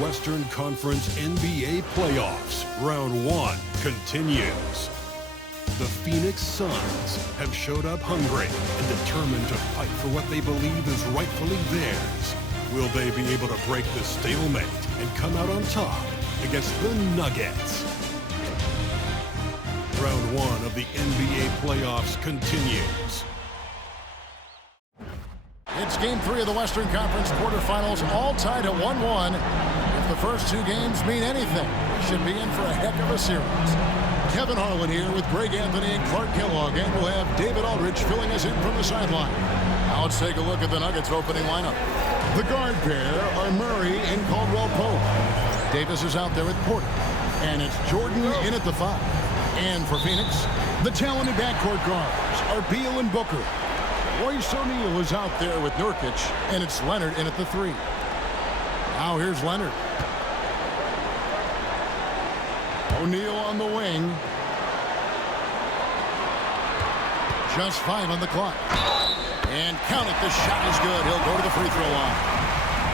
Western Conference NBA playoffs. Round 1 continues. The Phoenix Suns have showed up hungry and determined to fight for what they believe is rightfully theirs. Will they be able to break the stalemate and come out on top against the Nuggets? Round 1 of the NBA playoffs continues. It's Game 3 of the Western Conference quarterfinals, all tied at 1-1. If the first two games mean anything, we should be in for a heck of a series. Kevin Harlan here with Greg Anthony and Clark Kellogg, and we'll have David Aldridge filling us in from the sideline. Now let's take a look at the Nuggets opening lineup. The guard pair are Murray and Caldwell Pope. Davis is out there with Porter, and it's Jordan in at the 5. And for Phoenix, the talented backcourt guards are Beal and Booker. Royce O'Neal is out there with Nurkic, and it's Leonard in at the 3. Now here's Leonard. O'Neal on the wing. Just 5 on the clock. And count it, the shot is good. He'll go to the free throw line.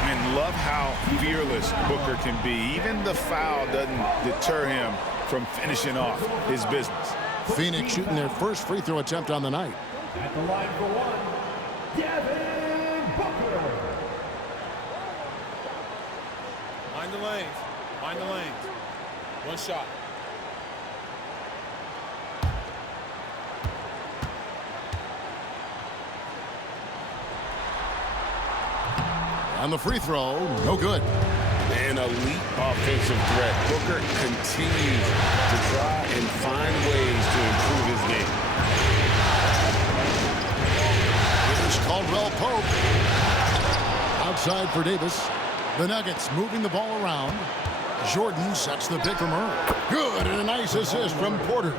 And love how fearless Booker can be. Even the foul doesn't deter him from finishing off his business. Phoenix shooting their first free throw attempt on the night. At the line for one, Devin Booker. Mind the lanes. Mind the lanes. One shot. On the free throw, no good. An elite offensive threat. Booker continues to try and find ways to improve his game. Here's Caldwell Pope. Outside for Davis. The Nuggets moving the ball around. Jordan sets the pick from Murray. Good, and a nice assist from Porter.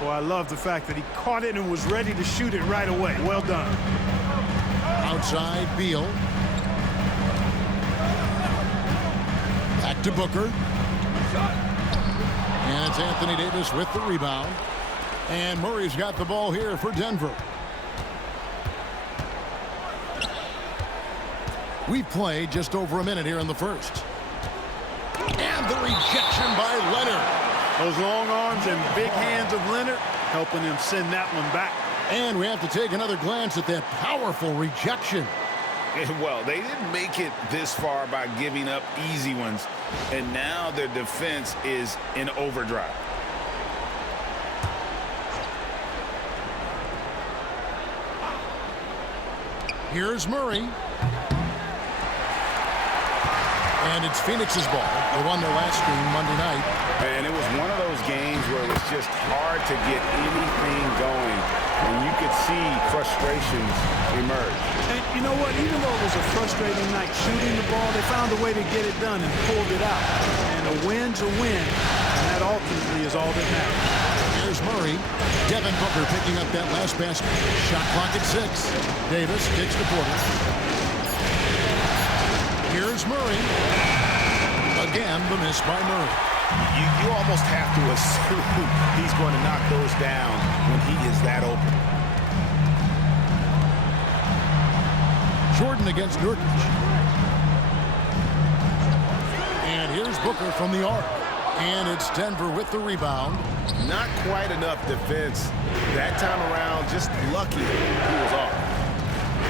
Boy, I love the fact that he caught it and was ready to shoot it right away. Well done. Outside, Beal. Back to Booker. And it's Anthony Davis with the rebound. And Murray's got the ball here for Denver. We've played just over a minute here in the first. And the rejection by Leonard. Those long arms and big hands of Leonard helping him send that one back. And we have to take another glance at that powerful rejection. Well, they didn't make it this far by giving up easy ones, and now their defense is in overdrive. Here's Murray. And it's Phoenix's ball. They won their last game Monday night. And it was one of those games where it was just hard to get anything going, and you could see frustrations emerge. And you know what? Even though it was a frustrating night shooting the ball, they found a way to get it done and pulled it out. And a win's a win, and that ultimately is all that matters. Here's Murray. Devin Booker picking up that last basket. Shot clock at 6. Davis kicks to Porter. Here's Murray. Again, the miss by Murray. You almost have to assume he's going to knock those down when he is that open. Jordan against Nurkic. And here's Booker from the arc. And it's Denver with the rebound. Not quite enough defense that time around. Just lucky he was off.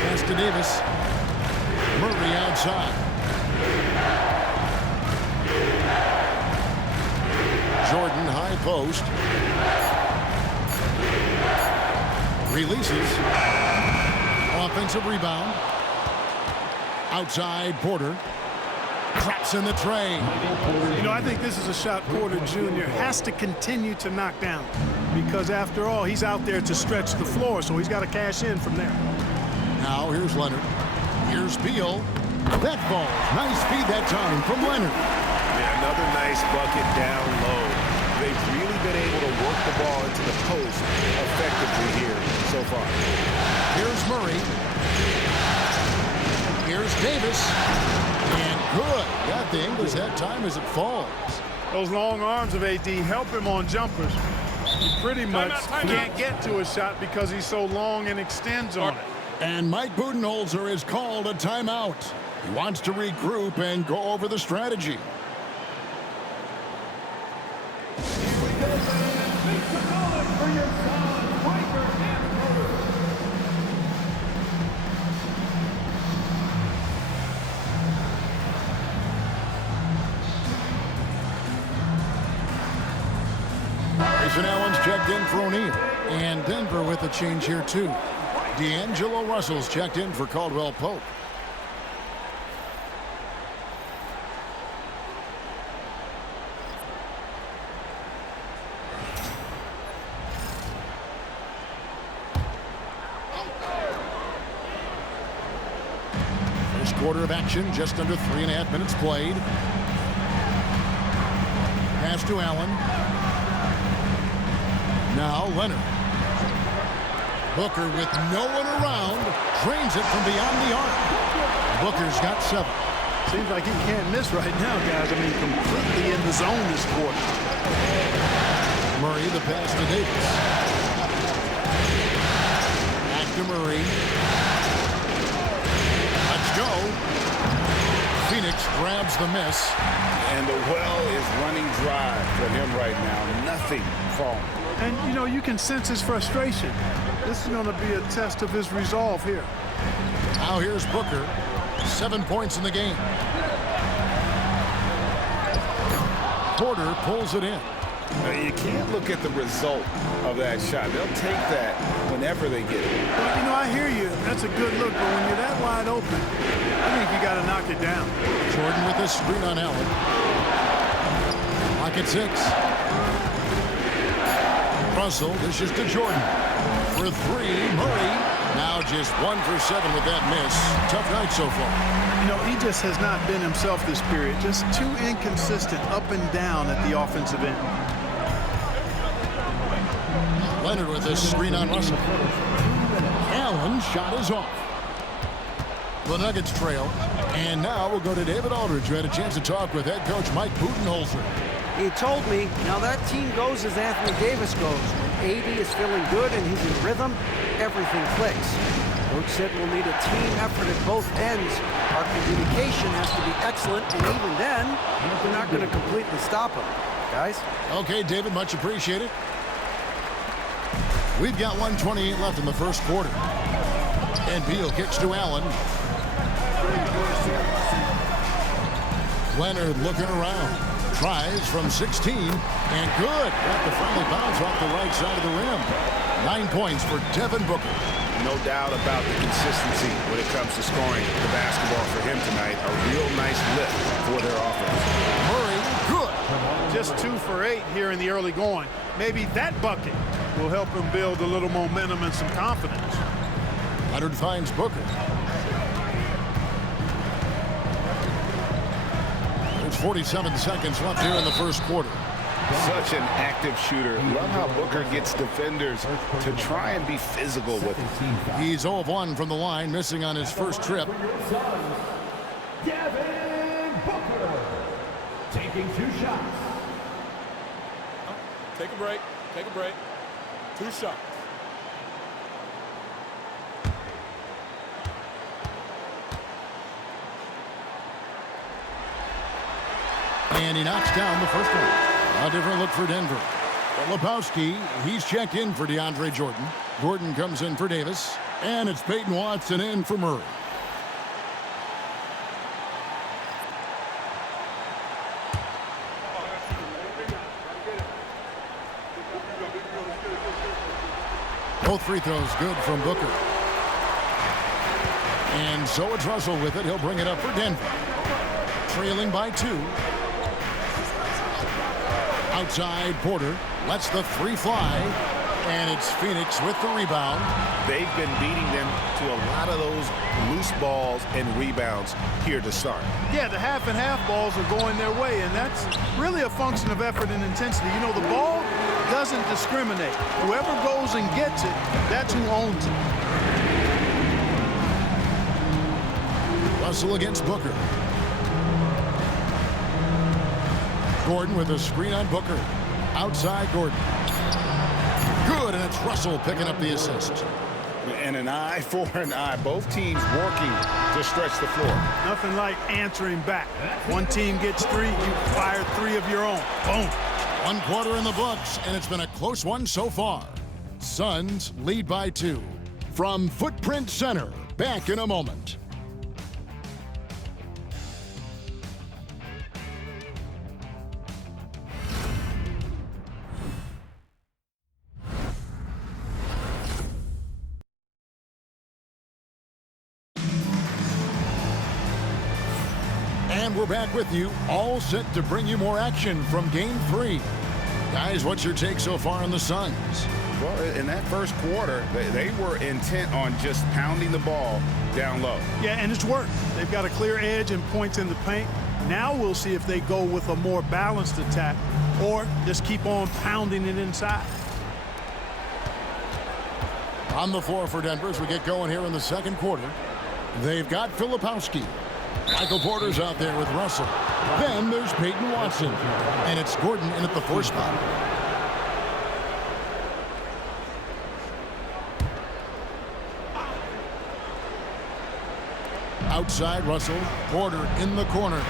Pass to Davis. Murray outside. Jordan high post. Releases. Offensive rebound. Outside Porter. Traps in the tray. You know, I think this is a shot Porter Jr. has to continue to knock down because, after all, he's out there to stretch the floor, so he's got to cash in from there. Now here's Leonard. Here's Beal. That falls. Nice feed that time from Leonard. Yeah, another nice bucket down low. They've really been able to work the ball into the post effectively here so far. Here's Murray. Here's Davis. And good. Got the English that time as it falls. Those long arms of AD help him on jumpers. He pretty much can't get to a shot because he's so long and extends on it. And Mike Budenholzer is called a timeout. He wants to regroup and go over the strategy. Grayson Allen's checked in for O'Neal. And Denver with a change here, too. D'Angelo Russell's checked in for Caldwell Pope. First quarter of action, just under 3.5 minutes played. Pass to Allen. Now Leonard. Booker with no one around, drains it from beyond the arc. Booker's got 7. Seems like he can't miss right now, guys. I mean, completely in the zone this quarter. Murray, the pass to Davis. Back to Murray. Let's go. Phoenix grabs the miss. And the well is running dry for him right now. Nothing falling. And, you know, you can sense his frustration. This is going to be a test of his resolve here. Now here's Booker. 7 points in the game. Porter pulls it in. Now, you can't look at the result of that shot. They'll take that whenever they get it. Well, you know, I hear you. That's a good look, but when you're that wide open, I think you got to knock it down. Jordan with a screen on Allen. Lock at 6. Russell dishes to Jordan. For 3, Murray. Now just 1 for 7 with that miss. Tough night so far. You know, he just has not been himself this period. Just too inconsistent up and down at the offensive end. Leonard with a screen on Russell. Allen shot is off. The Nuggets trail. And now we'll go to David Aldridge, who had a chance to talk with head coach Mike Budenholzer. He told me, now that team goes as Anthony Davis goes. When AD is feeling good and he's in rhythm, everything clicks. Coach said we'll need a team effort at both ends. Our communication has to be excellent, and even then, we're not going to completely stop him. Guys? Okay, David, much appreciated. We've got 1:28 left in the first quarter. And Beal kicks to Allen. Leonard looking around. Tries from 16, and good. Got the friendly bounce off the right side of the rim. 9 points for Devin Booker. No doubt about the consistency when it comes to scoring the basketball for him tonight. A real nice lift for their offense. Murray, good. Just 2 for 8 here in the early going. Maybe that bucket will help him build a little momentum and some confidence. Leonard finds Booker. 47 seconds left here in the first quarter. Such an active shooter. Love how Booker gets defenders to try and be physical with him. He's 0 of 1 from the line, missing on his first trip. Devin Booker taking 2 shots. Take a break. Take a break. 2 shots. And he knocks down the first one. A different look for Denver. Lebowski, he's checked in for DeAndre Jordan. Gordon comes in for Davis. And it's Peyton Watson in for Murray. Both free throws good from Booker. And so it's Russell with it. He'll bring it up for Denver. Trailing by 2. Outside, Porter lets the 3 fly, and it's Phoenix with the rebound. They've been beating them to a lot of those loose balls and rebounds here to start. Yeah, the half and half balls are going their way, and that's really a function of effort and intensity. You know, the ball doesn't discriminate. Whoever goes and gets it, that's who owns it. Russell against Booker. Gordon with a screen on Booker. Outside Gordon. Good, and it's Russell picking up the assist. And an eye for an eye. Both teams working to stretch the floor. Nothing like answering back. One team gets 3, you fire 3 of your own. Boom. 1 quarter in the books, and it's been a close one so far. Suns lead by 2. From Footprint Center, back in a moment. And we're back with you, all set to bring you more action from Game 3. Guys, what's your take so far on the Suns? Well, in that first quarter, they were intent on just pounding the ball down low. Yeah, and it's worked. They've got a clear edge and points in the paint. Now we'll see if they go with a more balanced attack or just keep on pounding it inside. On the floor for Denver as we get going here in the second quarter. They've got Filipowski. Michael Porter's out there with Russell. Then there's Peyton Watson. And it's Gordon in at the 4 spot. Outside Russell. Porter in the corner.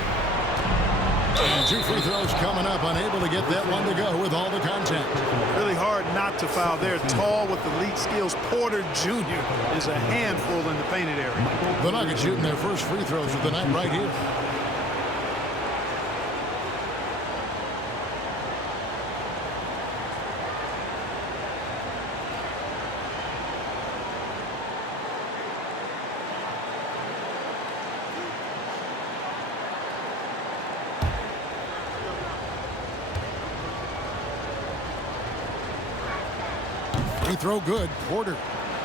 And 2 free throws coming up. Unable to get that one to go with all the contact. Really hard not to foul there. Tall with elite skills. Porter Jr. is a handful in the painted area. The Nuggets shooting their first free throws of the night right here. Free throw good. Porter.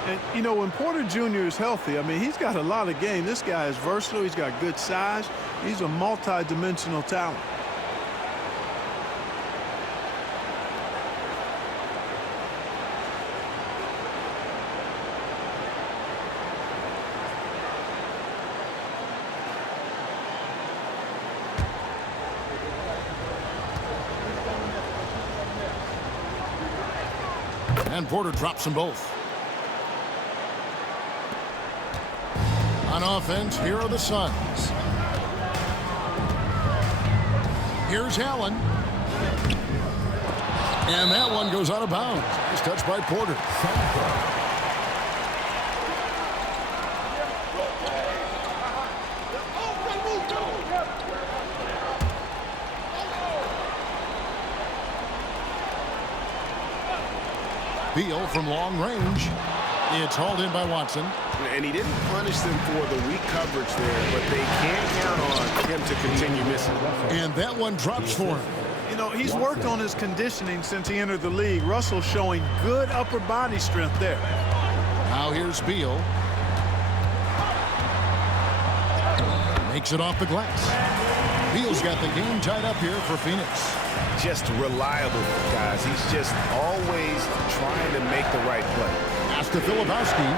And, you know, when Porter Jr. is healthy, I mean, he's got a lot of game. This guy is versatile. He's got good size. He's a multi-dimensional talent. And Porter drops them both. On offense, here are the Suns. Here's Allen. And that one goes out of bounds. Nice touch by Porter. Beal from long range. It's hauled in by Watson. And he didn't punish them for the weak coverage there, but they can't count on him to continue missing. And that one drops for him. You know, he's worked on his conditioning since he entered the league. Russell showing good upper body strength there. Now here's Beal. Makes it off the glass. Beal's got the game tied up here for Phoenix. Just reliable, guys. He's just always trying to make the right play. Pass to Filipowski.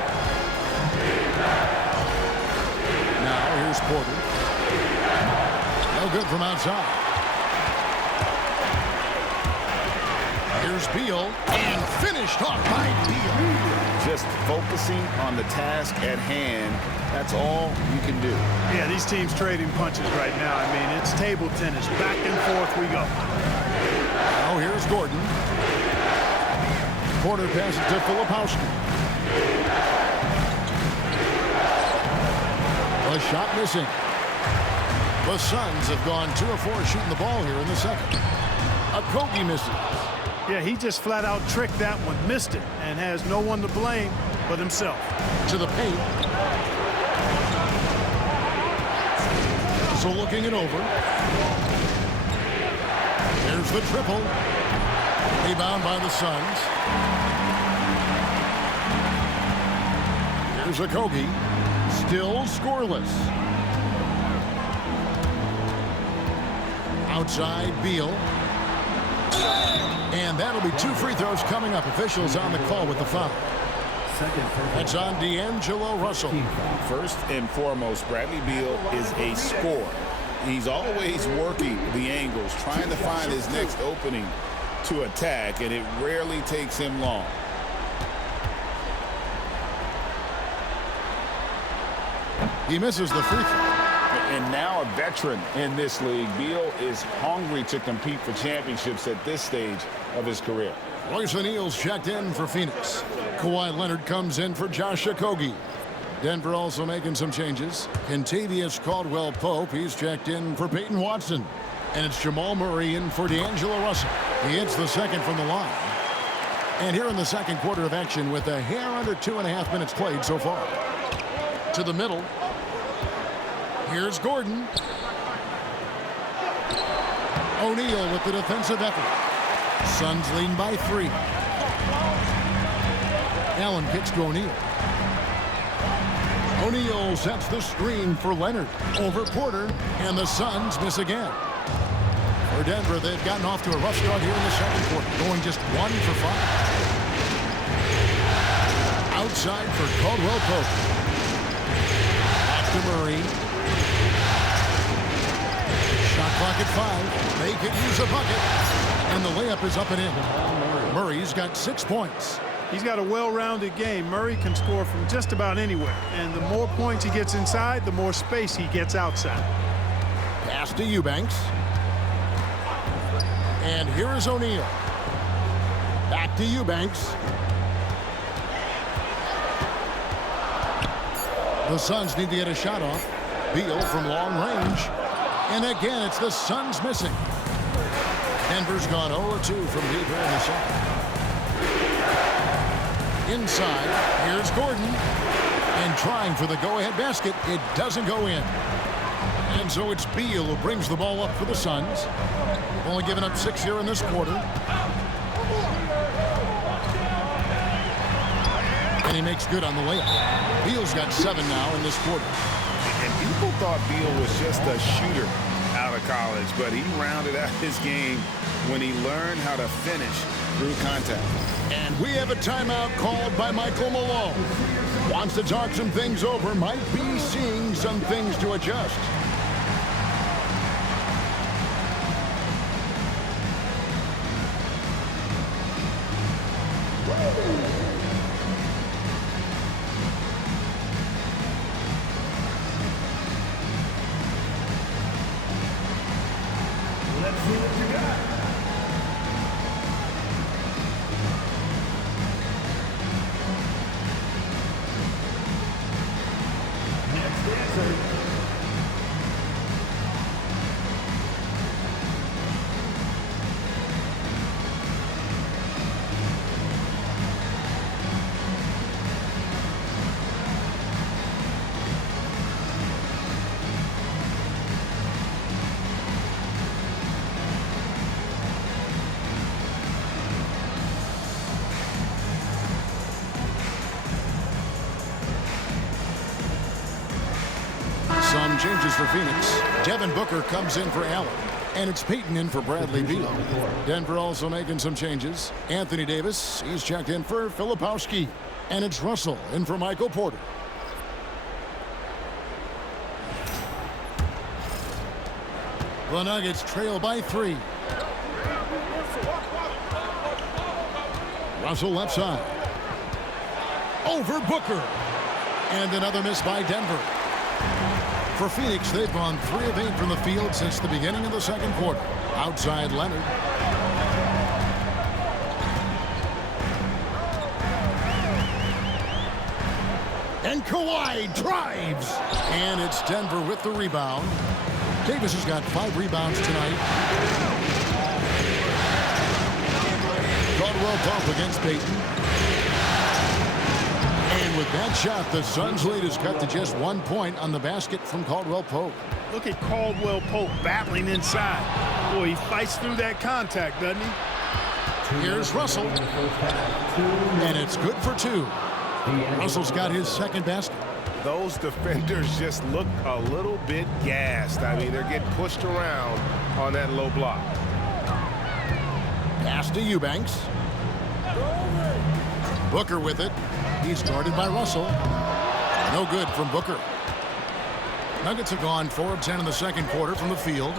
Now here's Porter. No good from outside. Here's Beal. And finished off by Beal. Just focusing on the task at hand. That's all you can do. Yeah, these teams trading punches right now. I mean, it's table tennis. Back and forth we go. Now here's Gordon. Porter passes to Filipowski. A shot missing. The Suns have gone 2 of 4 shooting the ball here in the second. Okogie misses. Yeah, he just flat out tricked that one, missed it, and has no one to blame but himself. To the paint. So looking it over. There's the triple. Rebound by the Suns. Here's Okogie. Still scoreless. Outside Beal. And that'll be 2 free throws coming up. Officials on the call with the foul. That's on D'Angelo Russell. First and foremost, Bradley Beal is a scorer. He's always working the angles, trying to find his next opening to attack, and it rarely takes him long. He misses the free throw. And now a veteran in this league, Beal is hungry to compete for championships at this stage of his career. Royce O'Neal's checked in for Phoenix. Kawhi Leonard comes in for Josh Okogie. Denver also making some changes. Kentavious Caldwell-Pope, he's checked in for Peyton Watson. And it's Jamal Murray in for D'Angelo Russell. He hits the second from the line. And here in the second quarter of action with a hair under 2.5 minutes played so far. To the middle. Here's Gordon. O'Neal with the defensive effort. Suns leading by 3. Allen kicks to O'Neal. O'Neal sets the screen for Leonard. Over Porter, and the Suns miss again. For Denver, they've gotten off to a rough start here in the second quarter, going just 1 for 5. Outside for Caldwell-Pope. Back to Murray. Shot clock at 5. They could use a bucket. And the layup is up and in. Murray's got 6 points. He's got a well-rounded game. Murray can score from just about anywhere. And the more points he gets inside, the more space he gets outside. Pass to Eubanks. And here is O'Neal. Back to Eubanks. The Suns need to get a shot off. Beal from long range. And again, it's the Suns missing. Denver's gone 0-2 from deep here in the second. Inside, here's Gordon. And trying for the go-ahead basket. It doesn't go in. And so it's Beal who brings the ball up for the Suns. Only giving up 6 here in this quarter. And he makes good on the layup. Beal's got 7 now in this quarter. And people thought Beal was just a shooter out of college, but he rounded out his game when he learned how to finish through contact. And we have a timeout called by Michael Malone. Wants to talk some things over, might be seeing some things to adjust. Let's see what you got. Next answer. Some changes for Phoenix. Devin Booker comes in for Allen. And it's Peyton in for Bradley Beal. Denver also making some changes. Anthony Davis, he's checked in for Filipowski. And it's Russell in for Michael Porter. The Nuggets trail by 3. Russell left side. Over Booker. And another miss by Denver. For Phoenix, they've gone 3 of 8 from the field since the beginning of the second quarter. Outside Leonard. And Kawhi drives. And it's Denver with the rebound. Davis has got 5 rebounds tonight. Caldwell-Pope against Peyton. And with that shot, the Suns' lead is cut to just 1 point on the basket from Caldwell-Pope. Look at Caldwell-Pope battling inside. Boy, he fights through that contact, doesn't he? Here's Russell. And it's good for 2. Russell's got his second basket. Those defenders just look a little bit gassed. I mean, they're getting pushed around on that low block. Pass to Eubanks. Booker with it. He's guarded by Russell. No good from Booker. Nuggets have gone 4 of 10 in the second quarter from the field.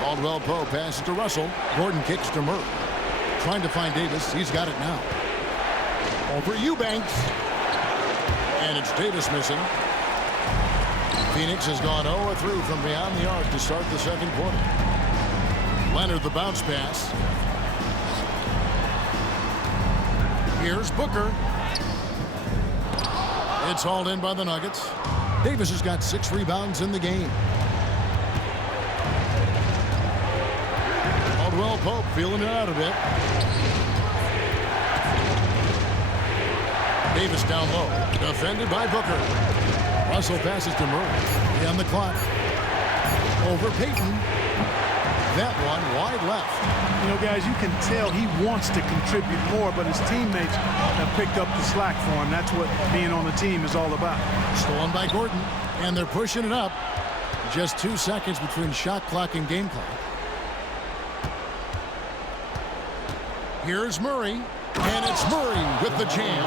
Caldwell-Pope passes to Russell. Gordon kicks to Murray. Trying to find Davis. He's got it now. Over Eubanks. And it's Terrence Davis missing. Phoenix has gone 0-3 from beyond the arc to start the second quarter. Leonard the bounce pass. Here's Booker. It's hauled in by the Nuggets. Davis has got 6 rebounds in the game. Caldwell Pope feeling it out a bit. Davis down low. Defended by Booker. Russell passes to Murray. On the clock. Over Payton. That one wide left. You know, guys, you can tell he wants to contribute more, but his teammates have picked up the slack for him. That's what being on the team is all about. Stolen by Gordon, and they're pushing it up. Just 2 seconds between shot clock and game clock. Here's Murray, and it's Murray with the jam.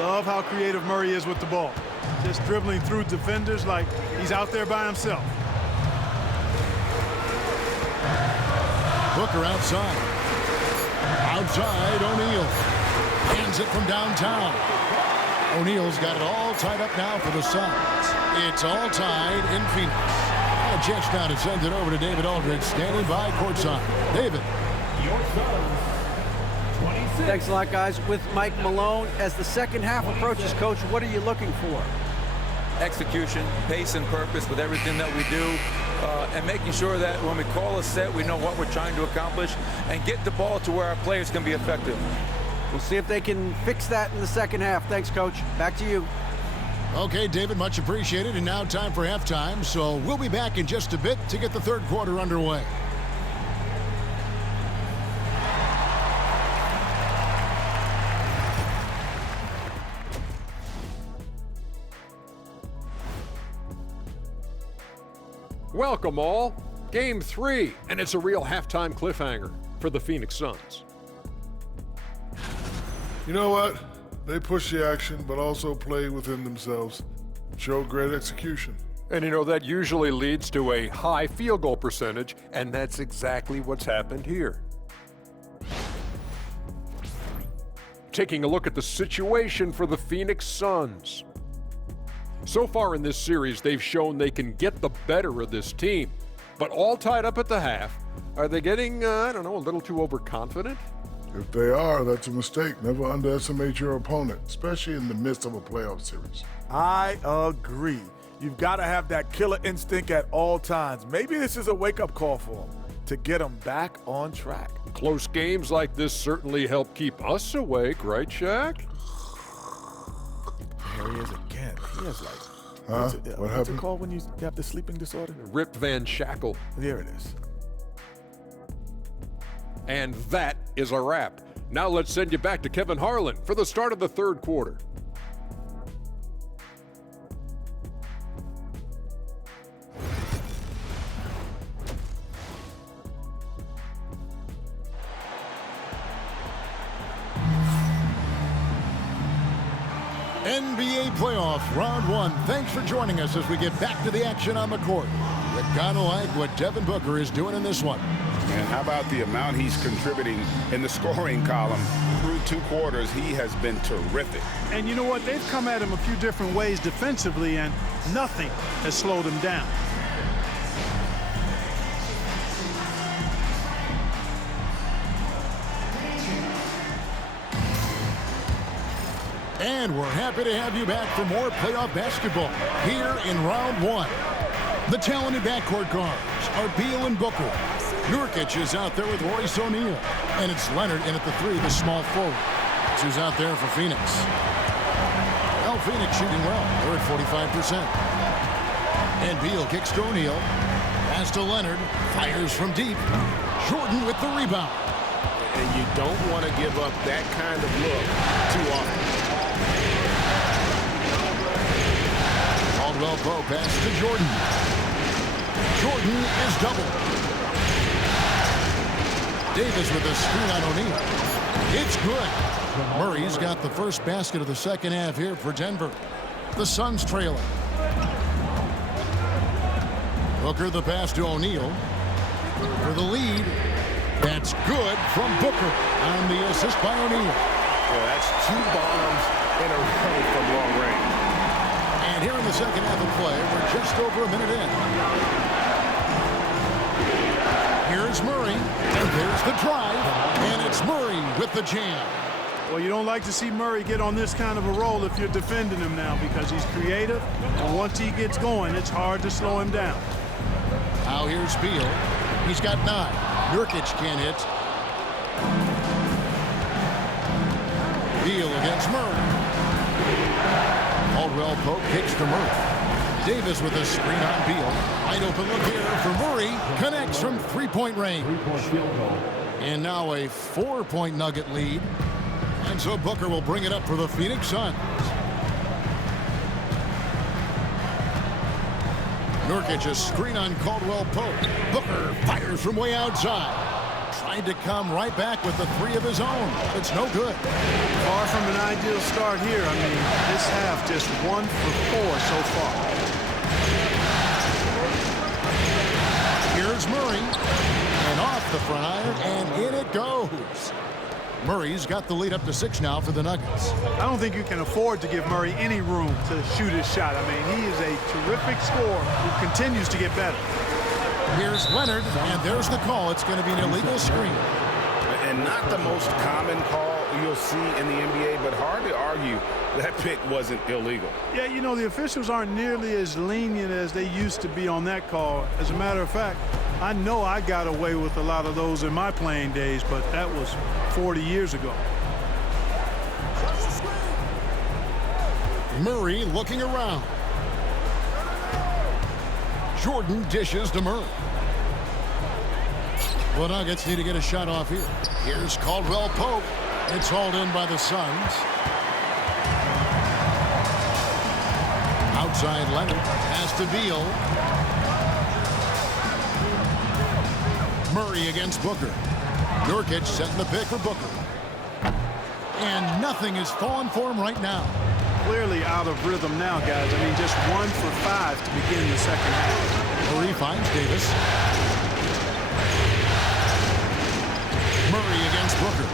Love how creative Murray is with the ball. Just dribbling through defenders like he's out there by himself. Booker outside. Outside, O'Neal. Hands it from downtown. O'Neal's got it all tied up now for the Suns. It's all tied in Phoenix. Checks down and sends it over to David Aldridge, standing by courtside. David. Thanks a lot, guys. With Mike Malone, as the second half approaches, Coach, what are you looking for? Execution, pace, and purpose with everything that we do, and making sure that when we call a set, we know what we're trying to accomplish and get the ball to where our players can be effective. We'll see if they can fix that in the second half. Thanks, Coach. Back to you. Okay, David, much appreciated. And now time for halftime, so we'll be back in just a bit to get the third quarter underway. Welcome all. Game 3, and it's a real halftime cliffhanger for the Phoenix Suns. You know what? They push the action, but also play within themselves. Show great execution. And you know, that usually leads to a high field goal percentage, and that's exactly what's happened here. Taking a look at the situation for the Phoenix Suns. So far in this series, they've shown they can get the better of this team, but all tied up at the half. Are they getting, I don't know, a little too overconfident? If they are, that's a mistake. Never underestimate your opponent, especially in the midst of a playoff series. I agree. You've got to have that killer instinct at all times. Maybe this is a wake-up call for them to get them back on track. Close games like this certainly help keep us awake, right, Shaq? There he is again. He has like, what what's happened? it called when you have the sleeping disorder? Rip Van Shackle. There it is. And that is a wrap. Now let's send you back to Kevin Harlan for the start of the third quarter. NBA playoffs, round 1. Thanks for joining us as we get back to the action on the court. We're kind of like what Devin Booker is doing in this one. And how about the amount he's contributing in the scoring column? Through 2 quarters, he has been terrific. And you know what? They've come at him a few different ways defensively, and nothing has slowed him down. And we're happy to have you back for more playoff basketball here in round 1. The talented backcourt guards are Beal and Booker. Nurkic is out there with Royce O'Neal. And it's Leonard in at the 3, the small forward. Who's out there for Phoenix. Well, Phoenix shooting well. They're at 45%. And Beal kicks to O'Neal. Pass to Leonard. Fires from deep. Jordan with the rebound. And you don't want to give up that kind of look too often. Caldwell Pope pass to Jordan. Jordan is doubled. Davis with a screen on O'Neal. It's good. Murray's got the first basket of the second half here for Denver. The Suns trailing. Booker the pass to O'Neal. For the lead. That's good from Booker on the assist by O'Neal. Well, that's 2 bombs in a row from long range. And here in the second half of play, we're just over a minute in. Here's Murray, and there's the drive, and it's Murray with the jam. Well, you don't like to see Murray get on this kind of a roll if you're defending him now, because he's creative, and once he gets going, it's hard to slow him down. Now here's Beal. He's got 9. Nurkic can't hit. Beal against Murray. Caldwell Pope kicks to Murray. Davis with a screen on Beal. Wide open look here for Murray. Connects from three-point range. And now a 4-point Nugget lead. And so Booker will bring it up for the Phoenix Suns. Nurkic a screen on Caldwell Pope. Booker fires from way outside. Tried to come right back with the 3 of his own. It's no good. Far from an ideal start here. I mean, this half just 1 for 4 so far. Here's Murray. And off the front iron, and in it goes. Murray's got the lead up to 6 now for the Nuggets. I don't think you can afford to give Murray any room to shoot his shot. I mean, he is a terrific scorer who continues to get better. Here's Leonard, and there's the call. It's going to be an illegal screen. And not the most common call you'll see in the NBA, but hard to argue that pick wasn't illegal. Yeah, you know, the officials aren't nearly as lenient as they used to be on that call. As a matter of fact, I know I got away with a lot of those in my playing days, but that was 40 years ago. Murray looking around. Jordan dishes to Murray. The Nuggets need to get a shot off here. Here's Caldwell Pope. It's hauled in by the Suns. Outside Leonard. Pass to Beal. Murray against Booker. Nurkic setting the pick for Booker. And nothing is falling for him right now. Clearly out of rhythm now, guys. I mean, just 1 for 5 to begin the second half. Murray finds Davis. Murray against Booker.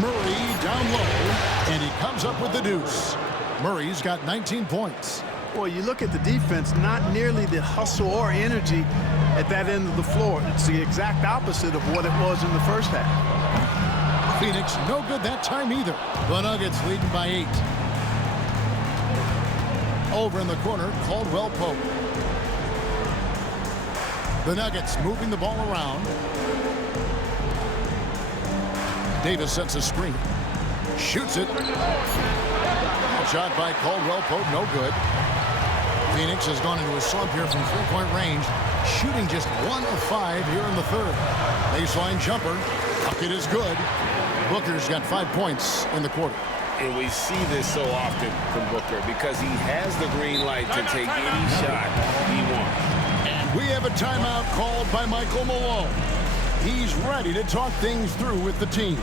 Murray down low, and he comes up with the deuce. Murray's got 19 points. Boy, you look at the defense, not nearly the hustle or energy at that end of the floor. It's the exact opposite of what it was in the first half. Phoenix no good that time either. The Nuggets leading by 8. Over in the corner, Caldwell Pope. The Nuggets moving the ball around. Davis sets a screen. Shoots it. Shot by Caldwell Pope, no good. Phoenix has gone into a slump here from three-point range, shooting just 1 of 5 here in the third. Baseline jumper. Bucket is good. Booker's got 5 points in the quarter. And we see this so often from Booker because he has the green light to take any shot he wants. And we have a timeout called by Michael Malone. He's ready to talk things through with the team.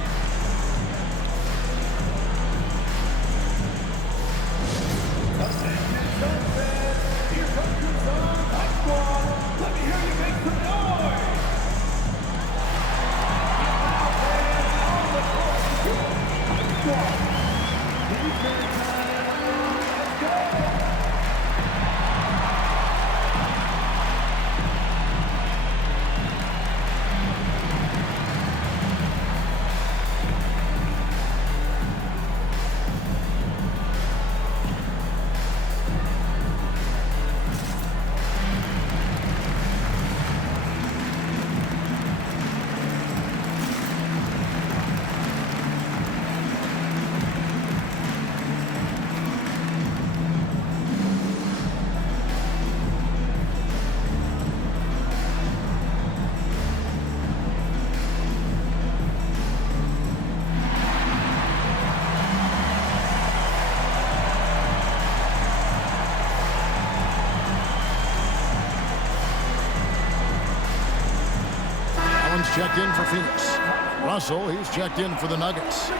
Checked in for Phoenix. Russell, he's checked in for the Nuggets.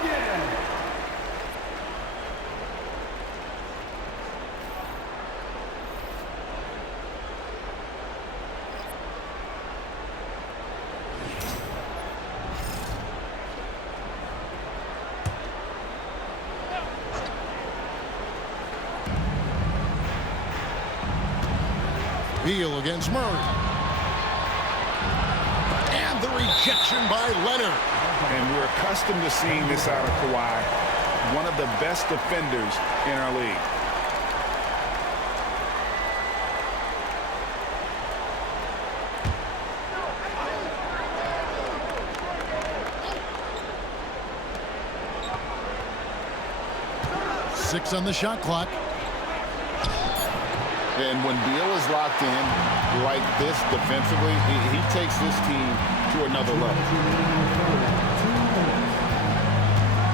Beal against Murray. And the rejection by Leonard. And we're accustomed to seeing this out of Kawhi, one of the best defenders in our league. Six on the shot clock. And when Beal is locked in like this defensively, he takes this team to another level.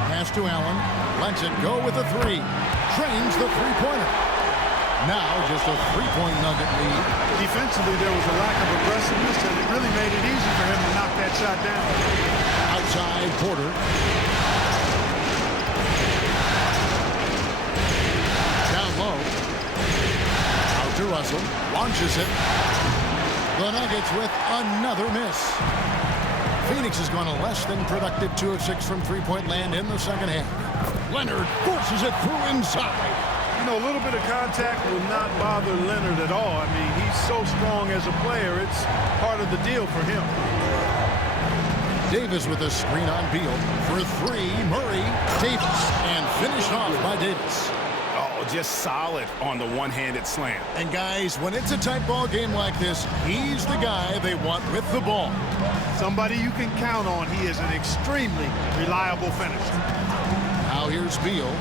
Pass to Allen. Lets it go with a three. Trains the three-pointer. Now just a three-point Nugget lead. Defensively, there was a lack of aggressiveness, and it really made it easy for him to knock that shot down. Outside Porter. Down low. Out to Russell. Launches it. The Nuggets with another miss. Phoenix has gone a less than productive 2 of 6 from three-point land in the second half. Leonard forces it through inside. You know, a little bit of contact will not bother Leonard at all. I mean, he's so strong as a player. It's part of the deal for him. Davis with a screen on Beal. For three, Murray, Davis, and finished off by Davis. Oh, just solid on the one-handed slam. And guys, when it's a tight ball game like this, he's the guy they want with the ball. Somebody you can count on. He is an extremely reliable finisher. Now here's Beal.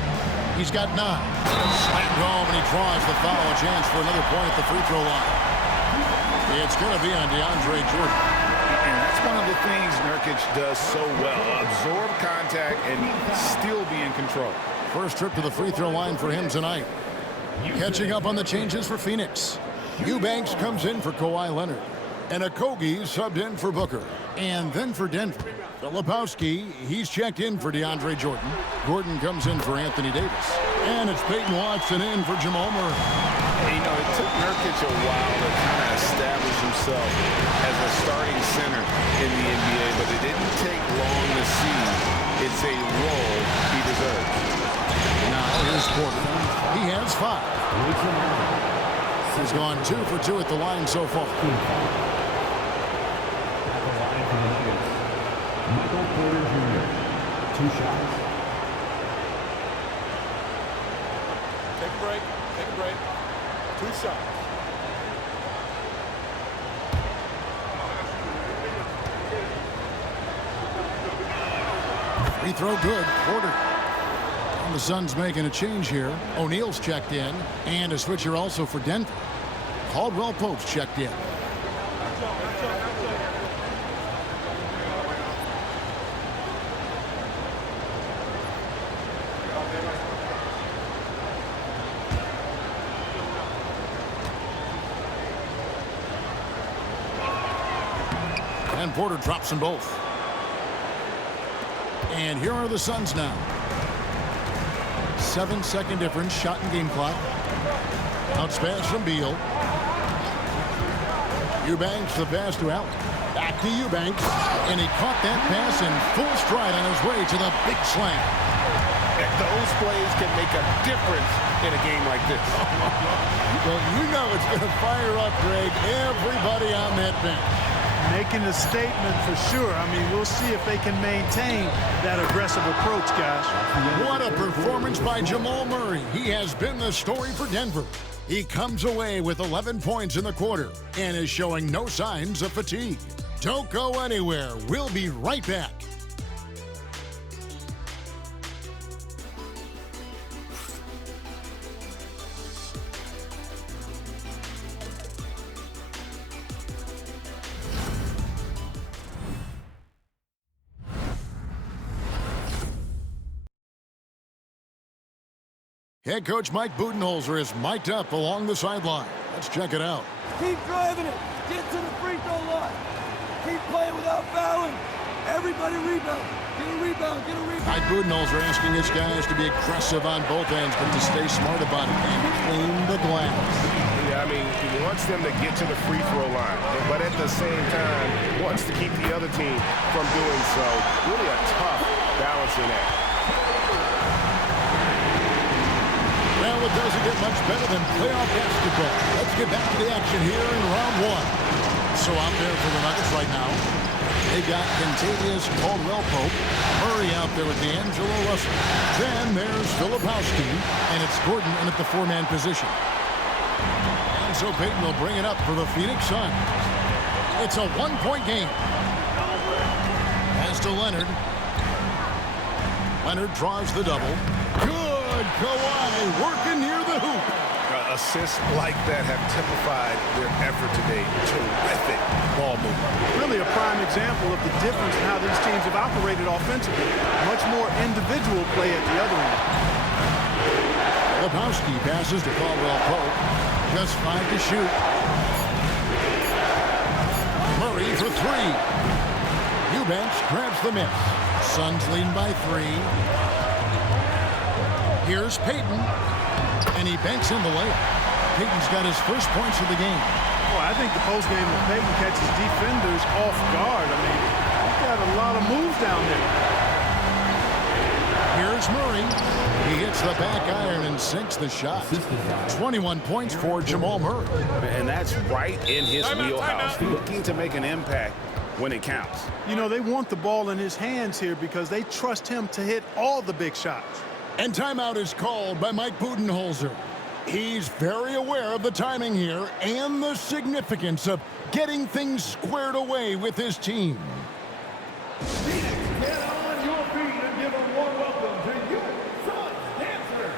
He's got 9. Slammed home, and he draws the foul. A chance for another point at the free throw line. It's going to be on DeAndre Jordan. And that's one of the things Nurkic does so well. Absorb contact and still be in control. First trip to the free throw line for him tonight. Catching up on the changes for Phoenix. Eubanks comes in for Kawhi Leonard. And Okogie subbed in for Booker. And then for Denver, Filipowski, he's checked in for DeAndre Jordan. Gordon comes in for Anthony Davis. And it's Peyton Watson in for Jamal Murray. You know, it took Nurkic a while to kind of establish himself as a starting center in the NBA, but it didn't take long to see it's a role he deserves. Now here's Porter. He has 5. He's gone 2 for 2 at the line so far. Michael Porter Jr. 2 shots. Take a break. Take a break. 2 shots. Free throw good. Porter. And the Suns making a change here. O'Neal's checked in. And a switcher also for Denver. Caldwell Pope's checked in. And Porter drops them both. And here are the Suns now. 7-second difference, shot and game clock. Bounce pass from Beal. Eubanks the pass to Allen. Back to Eubanks. And he caught that pass in full stride on his way to the big slam. Those plays can make a difference in a game like this. Well, you know it's going to fire up, Greg, everybody on that bench. Making a statement for sure. I mean, we'll see if they can maintain that aggressive approach, guys. What a performance by Jamal Murray. He has been the story for Denver. He comes away with 11 points in the quarter and is showing no signs of fatigue. Don't go anywhere. We'll be right back. Head coach Mike Budenholzer is mic'd up along the sideline. Let's check it out. Keep driving it. Get to the free throw line. Keep playing without fouling. Everybody rebound. Get a rebound. Get a rebound. Mike Budenholzer asking his guys to be aggressive on both ends, but to stay smart about it and clean the glass. Yeah, I mean, he wants them to get to the free throw line, but at the same time, wants to keep the other team from doing so. Really a tough balancing act. Well, it doesn't get much better than playoff basketball. Let's get back to the action here in round one. So out there for the Nuggets right now, they got Kentavious Caldwell-Pope, Murray out there with D'Angelo Russell. Then there's Filipowski, and it's Gordon in at the four-man position. And so Payton will bring it up for the Phoenix Suns. It's a one-point game. As to Leonard. Leonard draws the double. Good, Kawhi working near the hoop. Assists like that have typified their effort today. Terrific ball movement. Really a prime example of the difference in how these teams have operated offensively. Much more individual play at the other end. Filipowski passes to Caldwell-Pope. Just 5 to shoot. Murray for 3. Eubanks grabs the miss. Suns lead by 3. Here's Payton. And he banks in the layup. Payton's got his first points of the game. Well, I think the postgame of Payton catches defenders off guard. I mean, he's got a lot of moves down there. Here's Murray. He hits the back iron and sinks the shot. 21 points for Jamal Murray. And that's right in his wheelhouse. Looking to make an impact when it counts. You know, they want the ball in his hands here because they trust him to hit all the big shots. And timeout is called by Mike Budenholzer. He's very aware of the timing here and the significance of getting things squared away with his team. Phoenix, get on your feet and give a warm welcome to your Suns dancer.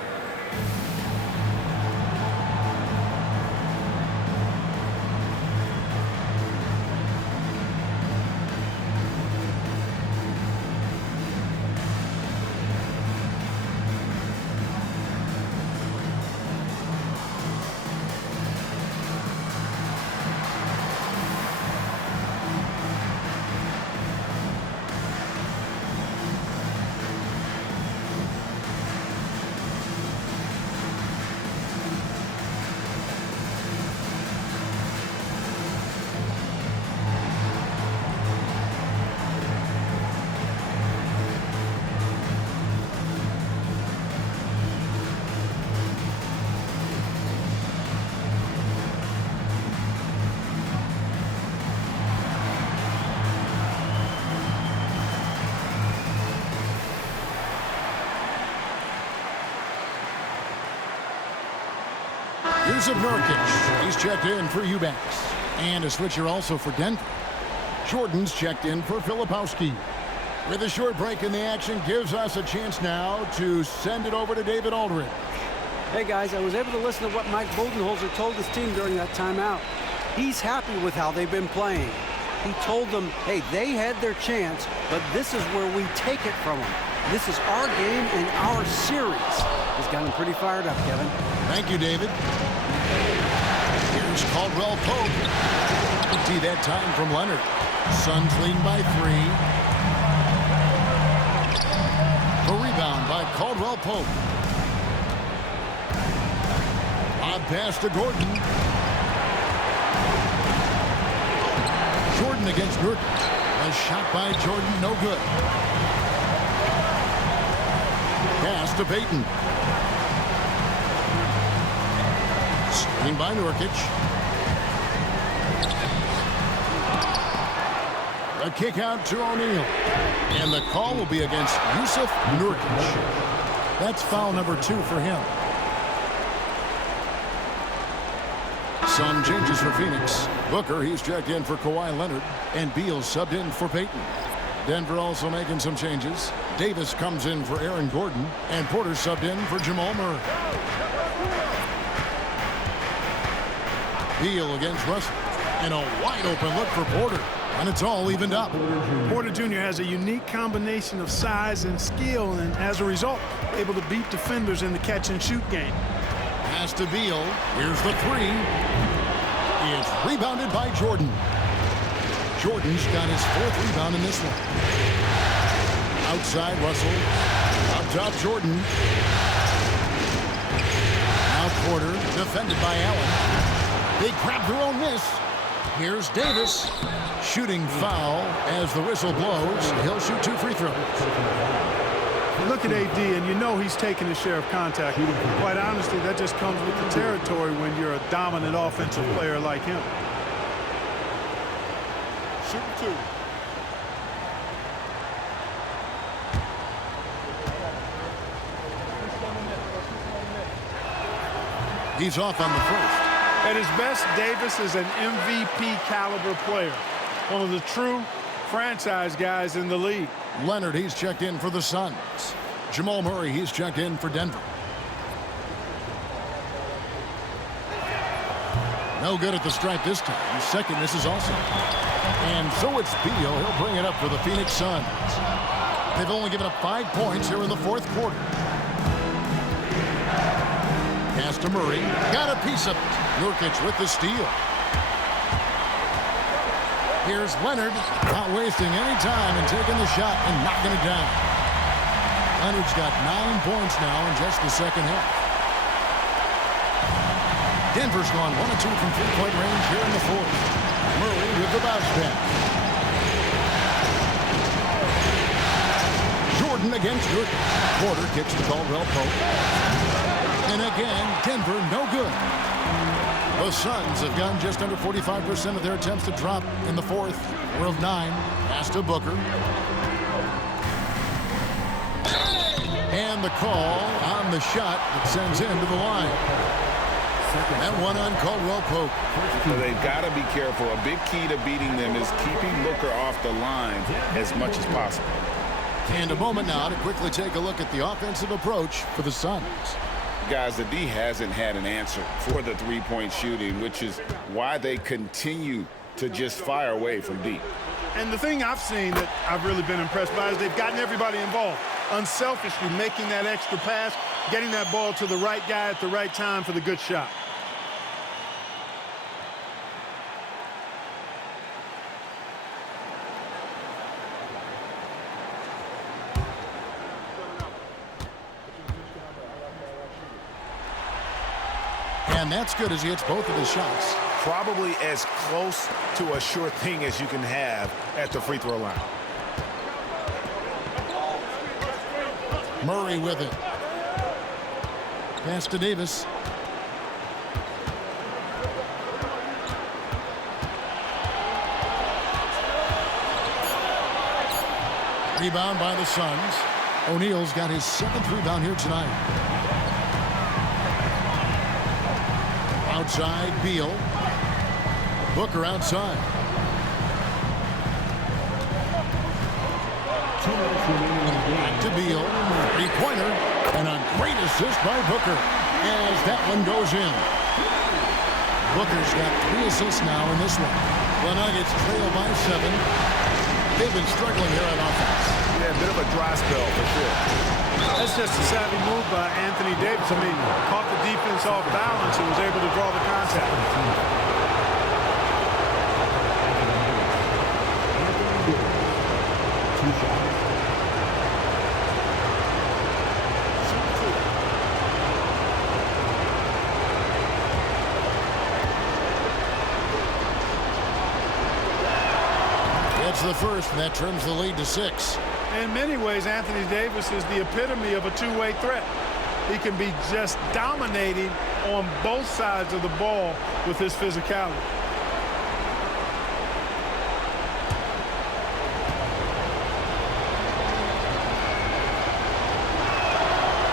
Yusuf Nurkic, he's checked in for Eubanks. And a switcher also for Denver. Jordan's checked in for Filipowski. With a short break in the action, gives us a chance now to send it over to David Aldridge. Hey guys, I was able to listen to what Mike Budenholzer told his team during that timeout. He's happy with how they've been playing. He told them, hey, they had their chance, but this is where we take it from them. This is our game and our series. He's got him pretty fired up, Kevin. Thank you, David. Here's Caldwell-Pope. Empty that time from Leonard. Suns lead by 3. The rebound by Caldwell-Pope. Odd pass to Gordon. Jordan against Nurkic. A shot by Jordan, no good. Pass to Payton. Screen by Nurkic. A kick out to O'Neal. And the call will be against Yusuf Nurkic. That's foul number 2 for him. Some changes for Phoenix. Booker, he's checked in for Kawhi Leonard. And Beal subbed in for Payton. Denver also making some changes. Davis comes in for Aaron Gordon. And Porter subbed in for Jamal Murray. Beal against Russell. And a wide open look for Porter. And it's all evened up. Porter Jr. has a unique combination of size and skill, and as a result, able to beat defenders in the catch-and-shoot game. Pass to Beal. Here's the 3. It's rebounded by Jordan. Jordan's got his 4th rebound in this one. Outside Russell. Up top Jordan. Now Porter, defended by Allen. They grab their own miss. Here's Davis. Shooting foul as the whistle blows. He'll shoot 2 free throws. You look at AD, and you know he's taking his share of contact. Quite honestly, that just comes with the territory when you're a dominant offensive player like him. Shooting 2. He's off on the first. At his best, Davis is an MVP caliber player. One of the true franchise guys in the league. Leonard, he's checked in for the Suns. Jamal Murray, he's checked in for Denver. No good at the stripe this time. Second misses also. And so it's Beal. He'll bring it up for the Phoenix Suns. They've only given up 5 points here in the fourth quarter. Pass to Murray. Got a piece of it. Nurkic with the steal. Here's Leonard, not wasting any time and taking the shot and knocking it down. Leonard's got 9 points now in just the second half. Denver's gone 1 of 2 from three-point range here in the fourth. Murray with the bounce pass. Jordan against Nurkic. Porter kicks to Caldwell Pope. And again, Denver no good. The Suns have gotten just under 45% of their attempts to drop in the fourth. 4 of 9. Pass to Booker. And the call on the shot that sends him to the line. That one on Caldwell Pope. So they've got to be careful. A big key to beating them is keeping Booker off the line as much as possible. And a moment now to quickly take a look at the offensive approach for the Suns. Guys, the D hasn't had an answer for the three-point shooting, which is why they continue to just fire away from deep. And the thing I've seen that I've really been impressed by is they've gotten everybody involved. Unselfishly making that extra pass, getting that ball to the right guy at the right time for the good shot. And that's good as he hits both of his shots. Probably as close to a sure thing as you can have at the free throw line. Murray with it. Pass to Davis. Rebound by the Suns. O'Neal's got his 7th rebound here tonight. Outside, Beal. Booker outside. Back to Beal. 3-pointer. And a great assist by Booker as that one goes in. Booker's got 3 assists now in this one. The Nuggets trail by 7. They've been struggling here on offense. Yeah, a bit of a dry spell for sure. That's just a savvy move by Anthony Davis. I mean, caught the defense off balance and was able to draw the contact. It's the first, and that trims the lead to 6. In many ways, Anthony Davis is the epitome of a two-way threat. He can be just dominating on both sides of the ball with his physicality.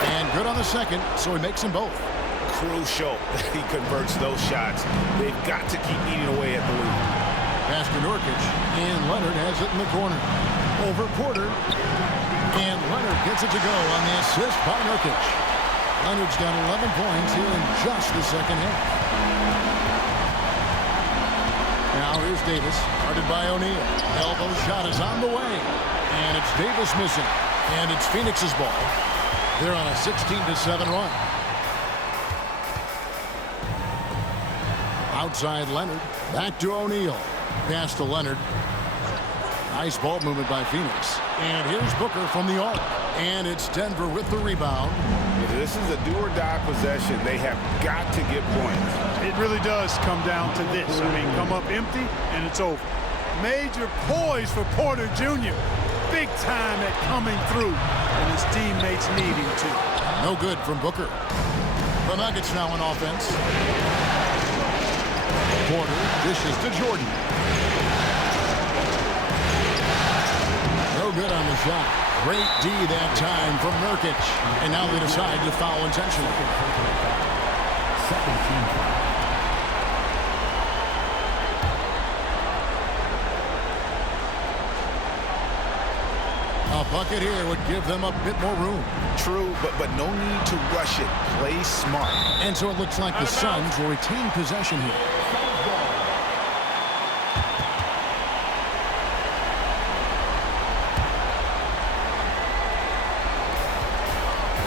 And good on the second, so he makes them both. Crucial that he converts those shots. They've got to keep eating away at the lead. Pass to Nurkic, and Leonard has it in the corner. Over Porter, and Leonard gets it to go on the assist by Nurkic. Leonard's got 11 points here in just the second half. Now here's Davis, guarded by O'Neal. Elbow shot is on the way, and it's Davis missing, and it's Phoenix's ball. They're on a 16-7 run. Outside Leonard, back to O'Neal. Pass to Leonard. Nice ball movement by Phoenix. And here's Booker from the arc. And it's Denver with the rebound. This is a do-or-die possession. They have got to get points. It really does come down to this. I mean, come up empty, and it's over. Major poise for Porter Jr. big time at coming through when his teammates need him to. No good from Booker. The Nuggets now in offense. Porter dishes to Jordan. No good on the shot. Great D that time from Nurkic. And now they decide to foul intentionally. 17. A bucket here would give them a bit more room. True, but no need to rush it. Play smart. And so it looks like the Suns will retain possession here.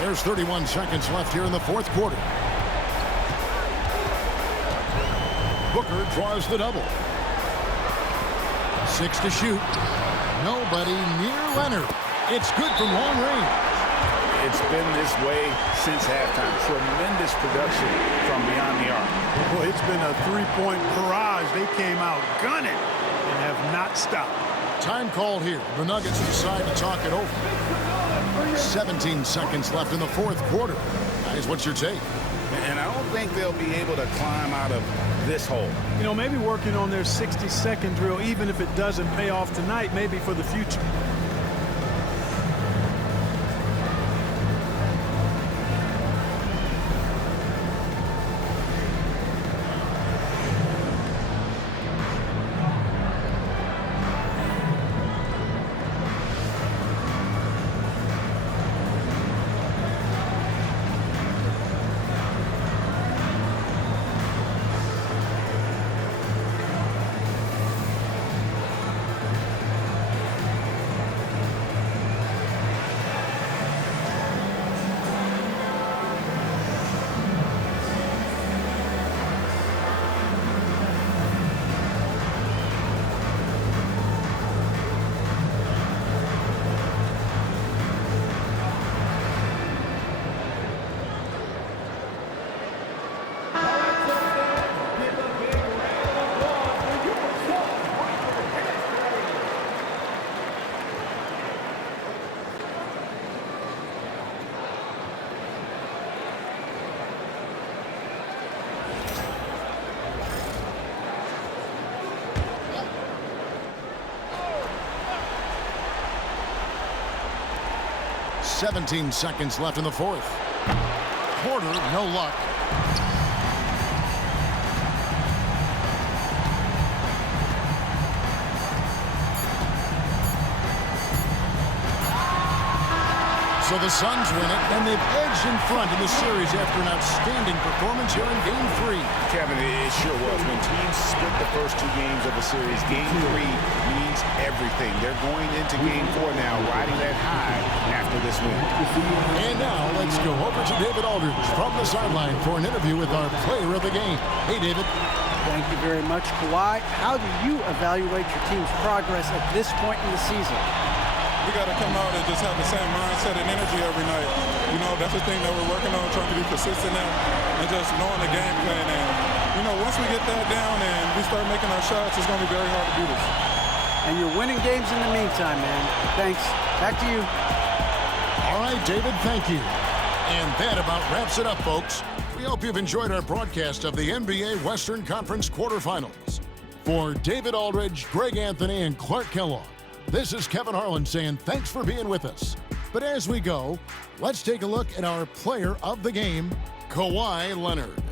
There's 31 seconds left here in the fourth quarter. Booker draws the double. 6 to shoot. Nobody near Leonard. It's good from long range. It's been this way since halftime. Tremendous production from beyond the arc. Well, it's been a three-point barrage. They came out gunning and have not stopped. Time called here. The Nuggets decide to talk it over. 17 seconds left in the fourth quarter. Guys, what's your take? And I don't think they'll be able to climb out of this hole. You know, maybe working on their 60-second drill, even if it doesn't pay off tonight, maybe for the future. Seventeen seconds left in the fourth. Porter, no luck. So the Suns win it, and they've edged in front in the series after an outstanding performance here in Game 3. Kevin, it sure was. When teams split the first two games of the series, Game 3 means everything. They're going into Game 4 now, riding that high after this win. And now let's go over to David Aldridge from the sideline for an interview with our player of the game. Hey, David. Thank you very much, Kawhi. How do you evaluate your team's progress at this point in the season? We got to come out and just have the same mindset and energy every night. You know, that's the thing that we're working on, trying to be consistent and just knowing the game plan. And, you know, once we get that down and we start making our shots, it's going to be very hard to beat us. And you're winning games in the meantime, man. Thanks. Back to you. All right, David, thank you. And that about wraps it up, folks. We hope you've enjoyed our broadcast of the NBA Western Conference quarterfinals. For David Aldridge, Greg Anthony, and Clark Kellogg, this is Kevin Harlan saying thanks for being with us. But as we go, let's take a look at our player of the game, Kawhi Leonard.